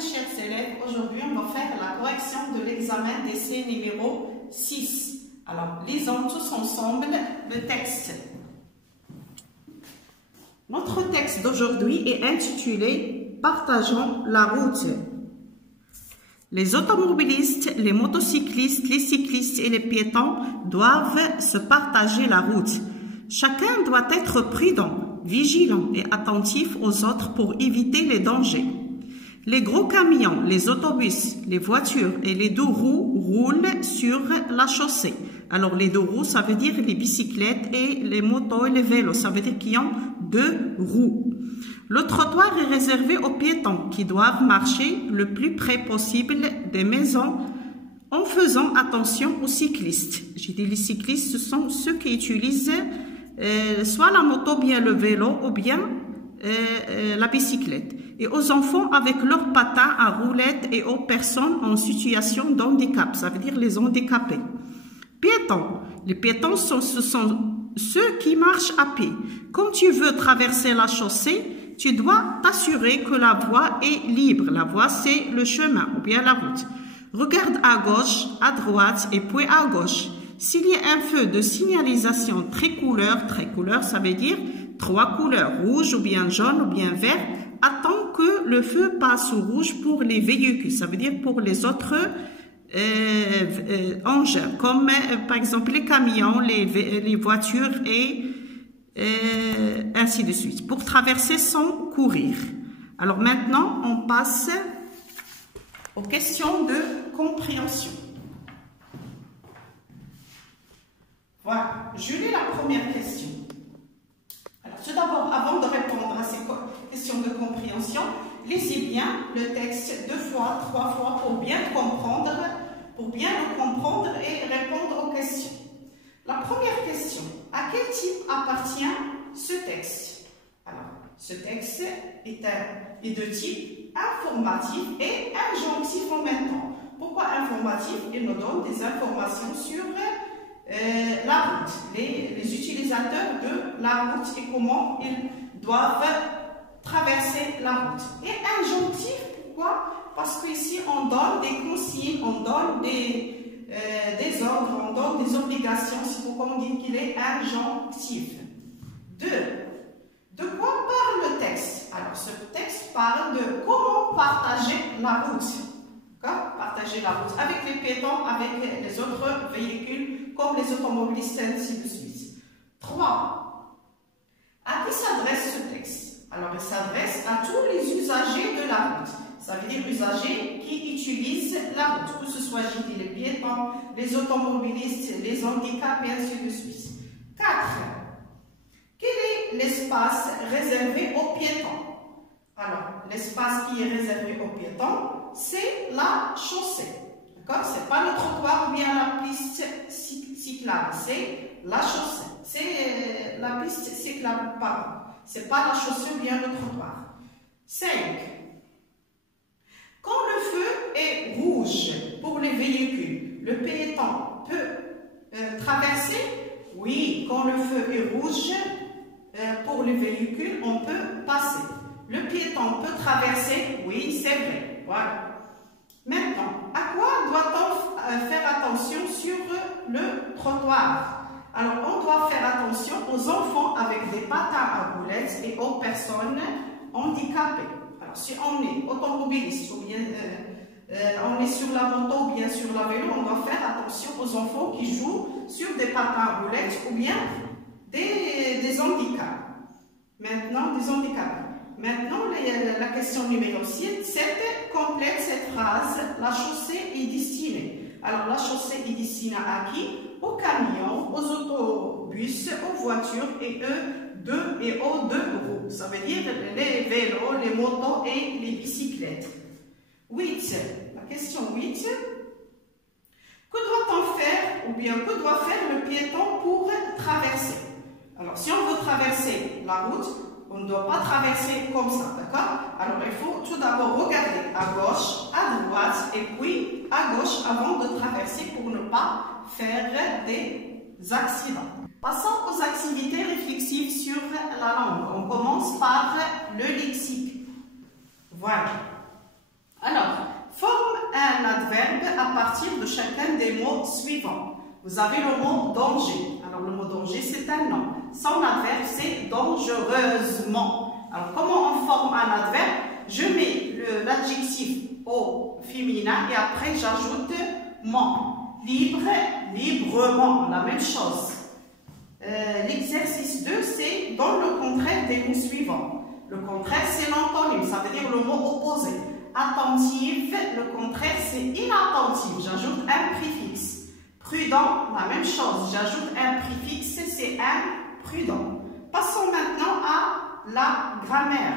mes chers élèves, aujourd'hui on va faire la correction de l'examen d'essai numéro 6. Alors, lisons tous ensemble le texte. Notre texte d'aujourd'hui est intitulé « Partageons la route ». Les automobilistes, les motocyclistes, les cyclistes et les piétons doivent se partager la route. Chacun doit être prudent, vigilant et attentif aux autres pour éviter les dangers. Les gros camions, les autobus, les voitures et les deux roues roulent sur la chaussée. Alors, les deux roues, ça veut dire les bicyclettes et les motos et les vélos. Ça veut dire qu'ils ont deux roues. Le trottoir est réservé aux piétons qui doivent marcher le plus près possible des maisons en faisant attention aux cyclistes. J'ai dit les cyclistes, ce sont ceux qui utilisent soit la moto, bien le vélo ou bien la bicyclette. Et aux enfants avec leurs patins à roulettes et aux personnes en situation de handicap, ça veut dire les handicapés. Piétons. Les piétons ce sont ceux qui marchent à pied. Comme tu veux traverser la chaussée, tu dois t'assurer que la voie est libre. La voie, c'est le chemin ou bien la route. Regarde à gauche, à droite et puis à gauche. S'il y a un feu de signalisation tricolore, ça veut dire 3 couleurs, rouge ou bien jaune ou bien vert, attends que le feu passe au rouge pour les véhicules, ça veut dire pour les autres engins, comme par exemple les camions, les voitures et ainsi de suite, pour traverser sans courir. Alors maintenant, on passe aux questions de compréhension. Voilà, je lis la première question. Alors, tout d'abord, avant de répondre à ces questions de compréhension, lisez bien le texte 2 fois, 3 fois pour bien le comprendre et répondre aux questions. La première question, à quel type appartient ce texte? Alors, ce texte est de type informatif et injonctif en même temps. Pourquoi informatif? Il nous donne des informations sur la route, les utilisateurs de la route et comment ils doivent traverser la route. Et injonctif, pourquoi? Parce qu'ici on donne des consignes, on donne des ordres, on donne des obligations, c'est pourquoi on dit qu'il est injonctif. 2. De quoi parle le texte? Alors ce texte parle de comment partager la route. Partager la route avec les piétons, avec les autres véhicules comme les automobilistes, ainsi de suite. 3. À qui s'adresse ce texte? Alors, il s'adresse à tous les usagers de la route. Ça veut dire usagers qui utilisent la route, que ce soit, j'ai dit, les piétons, les automobilistes, les handicapés, ainsi de suite. 4. Quel est l'espace réservé aux piétons? Alors, l'espace qui est réservé aux piétons, c'est la chaussée. D'accord? Ce n'est pas le trottoir ou bien la piste cyclable, c'est la chaussée. C'est la piste cyclable, pardon. Ce n'est pas la chaussée ou bien le trottoir. 5. Quand le feu est rouge pour les véhicules, le piéton peut traverser? Oui, quand le feu est rouge pour les véhicules, on peut passer. Le piéton peut traverser? Oui, c'est vrai. Voilà. Maintenant, à quoi doit-on faire attention sur le trottoir? Alors, on doit faire attention aux enfants avec des patins à roulettes et aux personnes handicapées. Alors, si on est automobiliste ou bien on est sur la moto ou bien sur la vélo, on doit faire attention aux enfants qui jouent sur des patins à roulettes ou bien des handicaps. Maintenant, des handicaps. Maintenant, la question numéro 7 complète cette phrase. La chaussée est destinée. Alors, la chaussée est destinée à qui? Aux camions, aux autobus, aux voitures et aux deux roues. Ça veut dire les vélos, les motos et les bicyclettes. 8. La question 8. Que doit-on faire ou bien que doit faire le piéton pour traverser? Alors, si on veut traverser la route, on ne doit pas traverser comme ça, d'accord? Alors, il faut tout d'abord regarder à gauche, à droite et puis à gauche avant de traverser pour ne pas faire des accidents. Passons aux activités réflexives sur la langue. On commence par le lexique. Voilà. Alors, adverbe à partir de chacun des mots suivants. Vous avez le mot danger. Alors, le mot danger, c'est un nom. Son adverbe, c'est dangereusement. Alors, comment on forme un adverbe? Je mets l'adjectif au féminin et après, j'ajoute ment. Libre, librement, la même chose. L'exercice 2, c'est dans le contraire des mots suivants. Le contraire, c'est l'antonyme, ça veut dire le mot opposé. Attentive, le contraire, c'est inattentive. J'ajoute un préfixe. Prudent, la même chose. J'ajoute un préfixe, c'est imprudent. Passons maintenant à la grammaire.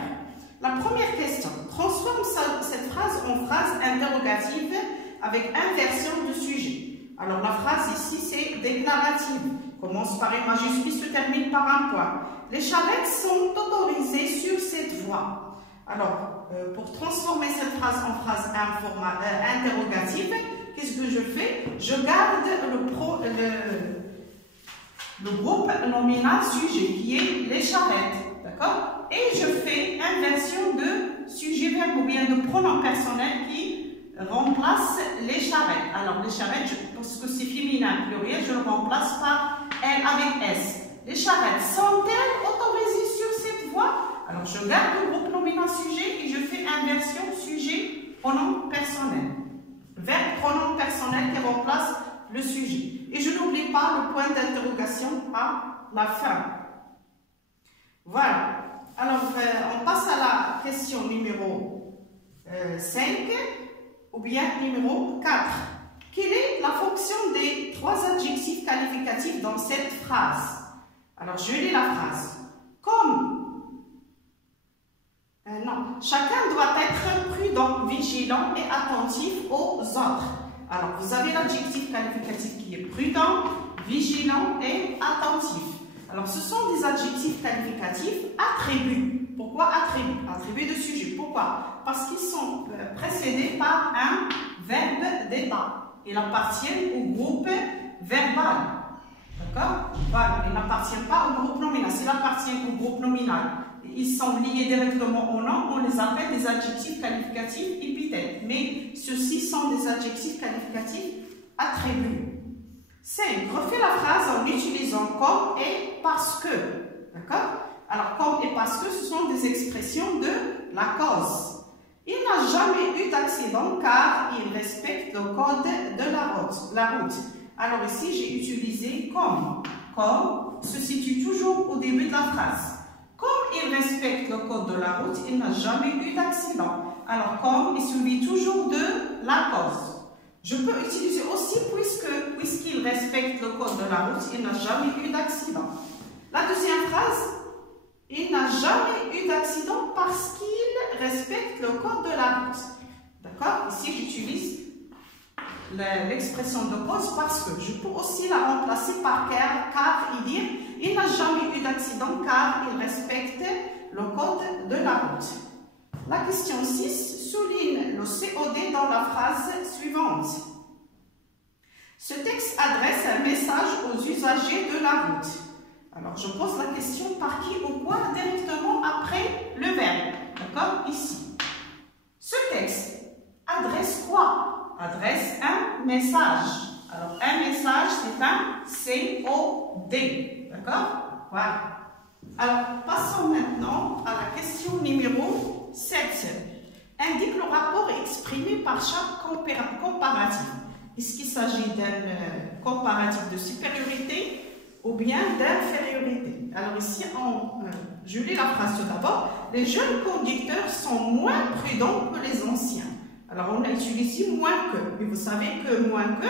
La première question. Transforme cette phrase en phrase interrogative avec inversion de sujet. Alors, la phrase ici, c'est déclarative. Commence par une majuscule, se termine par un point. Les charrettes sont autorisées sur cette voie. Alors, pour transformer cette phrase en phrase interrogative, qu'est-ce que je fais? Je garde le groupe nominal sujet qui est les charrettes. D'accord? Et je fais inversion de sujet-verbe ou bien de pronom personnel qui remplace les charrettes. Alors, les charrettes, parce que c'est féminin pluriel, je le remplace par elle avec S. Les charrettes sont-elles autorisées sur cette voie? Alors, je garde le groupe nominal sujet et je fais inversion sujet pronom personnel. Verbe pronom personnel qui remplace le sujet. Et je n'oublie pas le point d'interrogation à la fin. Voilà. Alors, on passe à la question numéro 5 ou bien numéro 4. Quelle est la fonction des 3 adjectifs qualificatifs dans cette phrase? Alors, je lis la phrase. Comme non, chacun doit être prudent, vigilant et attentif aux autres. Alors, vous avez l'adjectif qualificatif qui est prudent, vigilant et attentif. Alors, ce sont des adjectifs qualificatifs attributs. Pourquoi attributs? Attributs de sujet. Pourquoi? Parce qu'ils sont précédés par un verbe d'état. Ils appartiennent au groupe verbal. D'accord? Voilà, ils n'appartiennent pas au groupe nominal. S'ils appartiennent au groupe nominal, ils sont liés directement au nom, on les appelle des adjectifs qualificatifs épithètes. Mais ceux-ci sont des adjectifs qualificatifs attributs. 5. Refais la phrase en utilisant comme et parce que. D'accord? Alors, comme et parce que, ce sont des expressions de la cause. Il n'a jamais eu d'accident car il respecte le code de la route. Alors ici, j'ai utilisé comme. Comme se situe toujours au début de la phrase. Comme il respecte le code de la route, il n'a jamais eu d'accident. Alors, comme il suivi toujours de la cause. Je peux utiliser aussi puisqu'il respecte le code de la route, il n'a jamais eu d'accident. La deuxième phrase, il n'a jamais eu d'accident parce qu'il respecte le code de la route. D'accord? Ici, j'utilise l'expression de cause parce que je peux aussi la remplacer par car et dire il n'a jamais eu d'accident car il respecte le code de la route. La question 6 souligne le COD dans la phrase suivante. Ce texte adresse un message aux usagers de la route. Alors, je pose la question par qui ou quoi directement après le verbe. D'accord? Ici. Ce texte adresse quoi? Adresse un message. Alors, un message, c'est un COD. D'accord? Voilà. Alors, passons maintenant à la question numéro 7. Indique le rapport exprimé par chaque comparatif. Est-ce qu'il s'agit d'un comparatif de supériorité ou bien d'infériorité? Alors ici, je lis la phrase tout d'abord. Les jeunes conducteurs sont moins prudents que les anciens. Alors on a utilisé moins que. Et vous savez que moins que,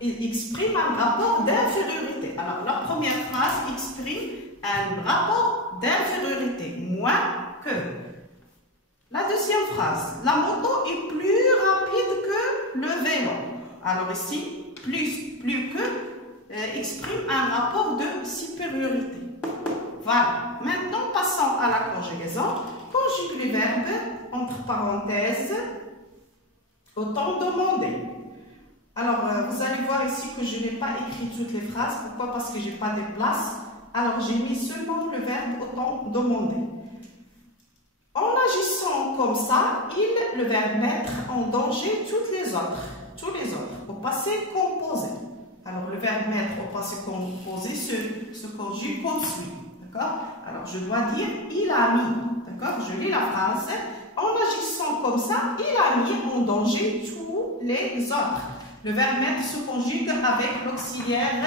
il exprime un rapport d'infériorité. Alors la première phrase exprime un rapport d'infériorité. Moins que. La deuxième phrase. La moto est plus rapide que le vélo. Alors ici, plus que exprime un rapport de supériorité. Voilà. Maintenant, passons à la conjugaison. Conjugue le verbe, entre parenthèses, au temps demandé. Alors, vous allez voir ici que je n'ai pas écrit toutes les phrases. Pourquoi? Parce que je n'ai pas de place. Alors, j'ai mis seulement le verbe au temps demandé. En agissant comme ça, le verbe mettre en danger toutes les autres. tous les autres, au passé composé. Alors, le verbe mettre au passé composé se conjugue comme suit. D'accord? Alors, je dois dire il a mis. D'accord? Je lis la phrase. En agissant comme ça, il a mis en danger tous les autres. Le verbe mettre se conjugue avec l'auxiliaire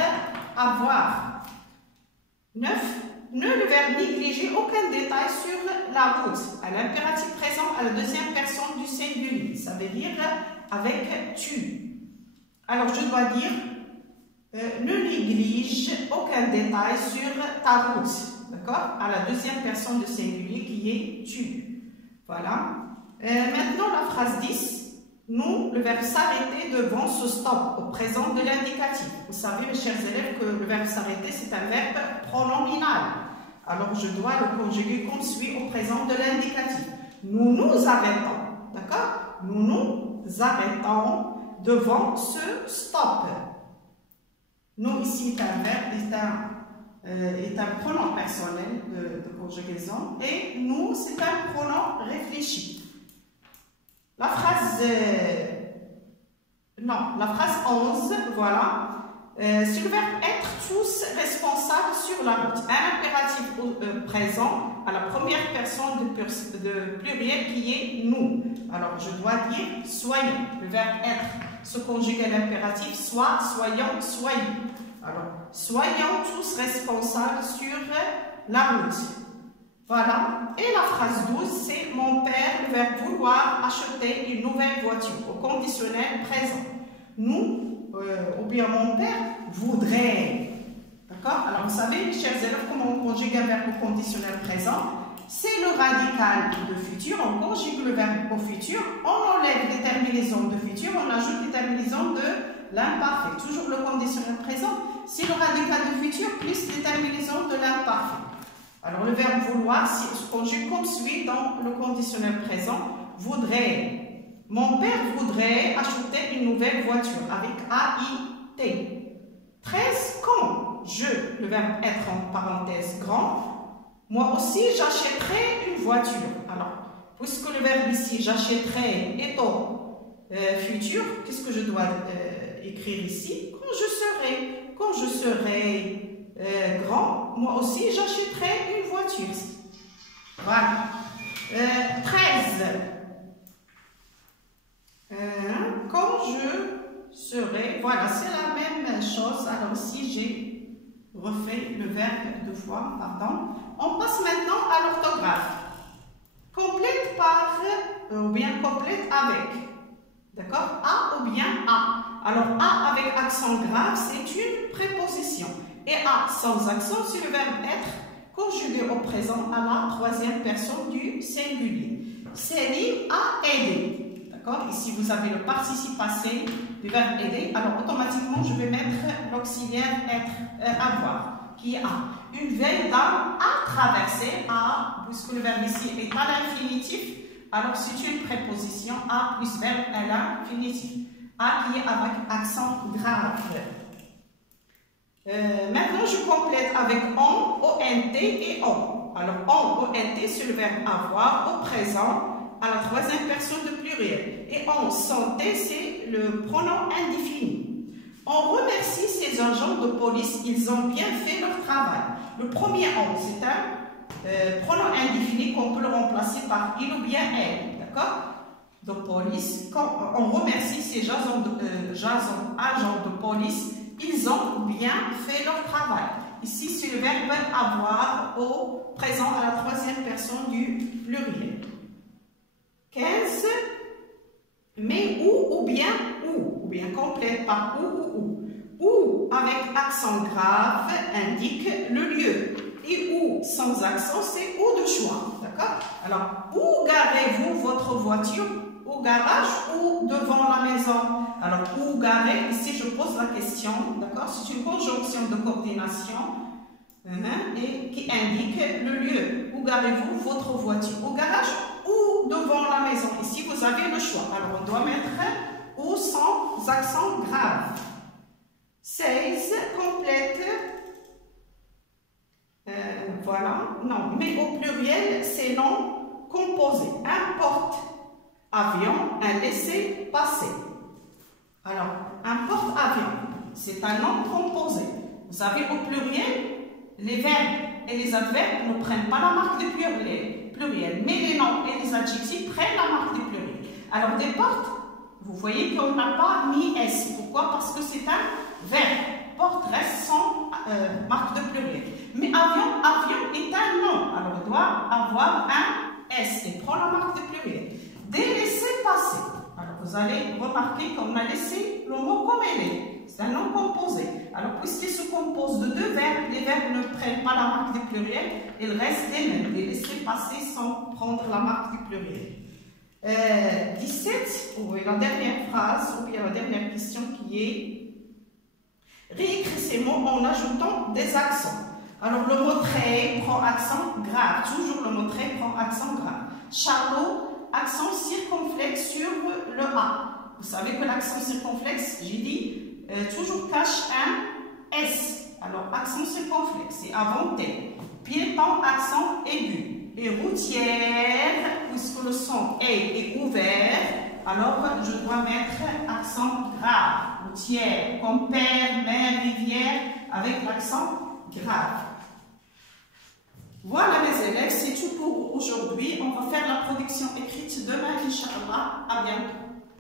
avoir. 9. Ne le verbe négliger aucun détail sur la route. À l'impératif présent, à la deuxième personne du singulier. Ça veut dire avec tu. Alors, je dois dire ne néglige aucun détail sur ta route. D'accord? À la deuxième personne du singulier qui est tu. Voilà. Maintenant, la phrase 10. Nous, le verbe s'arrêter devant ce stop au présent de l'indicatif. Vous savez, mes chers élèves, que le verbe s'arrêter, c'est un verbe pronominal. Alors, je dois le conjuguer comme suit au présent de l'indicatif. Nous nous arrêtons. D'accord? Nous nous arrêtons devant ce stop. Nous, ici, est un verbe, est un pronom personnel de conjugaison. Et nous, c'est un pronom réfléchi. La phrase 11, voilà. C'est le verbe être tous responsables sur la route. Un impératif présent à la première personne de pluriel qui est nous. Alors, je dois dire soyons. Le verbe être se conjugue à l'impératif soit, soyons, soyez. Alors, soyons tous responsables sur la route. Voilà. Et la phrase 12, c'est mon père, le verbe vouloir acheter une nouvelle voiture au conditionnel présent. Nous, ou bien mon père, voudrait. D'accord? Alors, vous savez, mes chers élèves, comment on conjugue un verbe au conditionnel présent? C'est le radical de futur. On conjugue le verbe au futur. On enlève les terminaisons de futur. On ajoute les terminaisons de l'imparfait. Toujours le conditionnel présent. C'est le radical de futur plus les terminaisons de l'imparfait. Alors, le verbe vouloir se conjugue comme suit dans le conditionnel présent. Voudrait. Mon père voudrait acheter une nouvelle voiture avec A-I-T. 13. Quand je, le verbe être en parenthèse grand, moi aussi j'achèterai une voiture. Alors, puisque le verbe ici j'achèterai est au futur, qu'est-ce que je dois écrire ici? Quand je serai grand, moi aussi j'achèterai une voiture. Voilà. 13. Quand je serai, voilà, c'est la même chose. Alors si j'ai refait le verbe deux fois, pardon. On passe maintenant à l'orthographe. Complète par ou bien complète avec. D'accord? A ou bien A. Alors A avec accent grave, c'est une préposition. Et A sans accent, c'est le verbe être conjugué au présent à la troisième personne du singulier. Céline a aidé. D'accord? Ici, vous avez le participe passé du verbe aider. Alors, automatiquement, je vais mettre l'auxiliaire être, avoir, qui est A. Une vieille dame a traversé A, puisque le verbe ici est à l'infinitif. Alors, c'est une préposition A plus verbe à l'infinitif. A qui est avec accent grave. Maintenant, je complète avec on, ONT et on. Alors, on, ONT, c'est le verbe avoir au présent à la troisième personne de pluriel. Et on, santé, c'est le pronom indéfini. On remercie ces agents de police, ils ont bien fait leur travail. Le premier on, c'est un pronom indéfini qu'on peut le remplacer par il ou bien elle. D'accord? De police. Quand on remercie ces agents de police, ils ont bien fait leur travail. Ici, c'est le verbe avoir au présent à la troisième personne du pluriel. 15. Mais ou bien complète par ou. Ou avec accent grave indique le lieu. Et ou sans accent, c'est ou de choix. D'accord? Alors, où garez-vous votre voiture? Au garage ou devant la maison? Alors, où garer? Ici, je pose la question. D'accord? C'est une conjonction de coordination et qui indique le lieu. Où garez-vous votre voiture? Au garage ou devant la maison? Ici, vous avez le choix. Alors, on doit mettre ou sans accent grave. 16. Complète. Voilà. Non, mais au pluriel, c'est non composé. Un porte-avions, un laissez-passer. Alors, un porte-avions, c'est un nom composé. Vous savez, au pluriel, les verbes et les adverbes ne prennent pas la marque du pluriel, mais les noms et les adjectifs prennent la marque du pluriel. Alors, des portes, vous voyez qu'on n'a pas mis S. Pourquoi? Parce que c'est un verbe. Porte reste sans marque de pluriel. Mais avion est un nom. Alors, il doit avoir un S et prend la marque de pluriel. Des laissez-passer. Alors, vous allez remarquer qu'on a laissé le mot comme il est. C'est un nom composé. Alors, puisqu'il se compose de deux verbes, les verbes ne prennent pas la marque du pluriel, ils restent les mêmes. Les laissez-passer sans prendre la marque du pluriel. 17, oui, la dernière phrase, ou bien la dernière question qui est réécrire ces mots en ajoutant des accents. Alors, le mot très prend accent grave. Toujours le mot très prend accent grave. Charlot, accent circonflexe sur le A. Vous savez que l'accent circonflexe, j'ai dit, toujours cache un S. Alors, accent circonflexe, c'est avant T. Piéton, accent aigu. Et routière, puisque le son est ouvert, alors je dois mettre accent grave. Routière, comme père, mère, rivière, avec l'accent grave. Voilà mes élèves, c'est tout pour aujourd'hui. On va faire la production écrite demain, Inch'Allah. À bientôt.